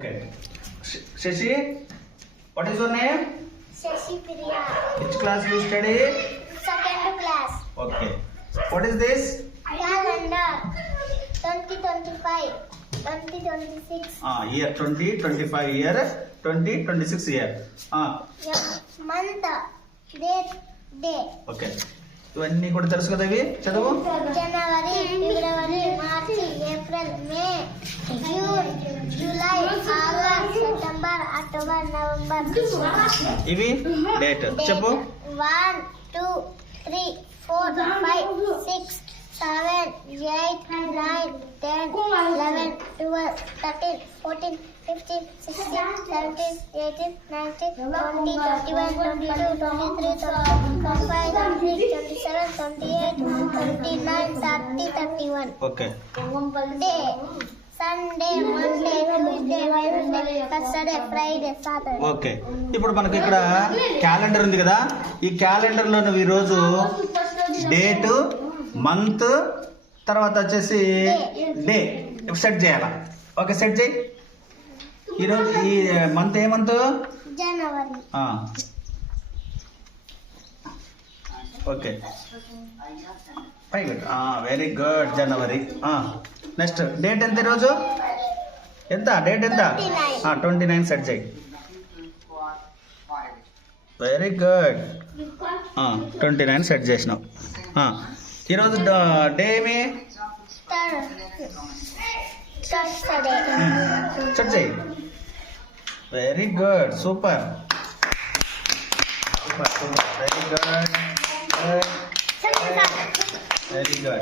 Okay. Shashi, what is your name? Shashi Priya. Which class you study? Second class. Okay. What is this? Calendar 2025, 2026. Year 2025 year 2026 year. Month, date, day. Okay. ఇవన్నీ కూడా తెలుసు కదా ఇవి చదువు. జనవరి, ఫిబ్రవరి, మార్చి, April, May, June, July, August, September, October, November. ఇవి డేట్ చెప్పు. 1, 2, 3, 4, 5, 6, 7, 8, 9, 10, 11, 12, 13, 14, 15, 16, 17, 18, 19, 20, 21, 22, 23, 24, 25, 26, 27, 28, 29, 30, 31. Okay. Day, Sunday, Monday, Tuesday, Wednesday, Thursday, Friday, Saturday. Okay. ఇప్పుడు మనకి ఇక్కడ క్యాలెండర్ ఉంది కదా, ఈ క్యాలెండర్ లో నువ్వు ఈరోజు డేట్, మంత్, తర్వాత వచ్చేసి డే సెట్ చేయాలా. ఓకే, సెట్ చేయి. ఈరోజు ఈ మంత్ ఏ మంత్? జనవరి. Okay, very good. జనవరి. నెక్స్ట్ డేట్ ఎంత ఈరోజు? ఎంత డేట్ ఎంత? 29 సెట్ చేయి. Very good. 29 సెట్ చేసినావు. ఈరోజు డే ఏమి సెట్ చేయి. Very good, super super super. Very good, very good.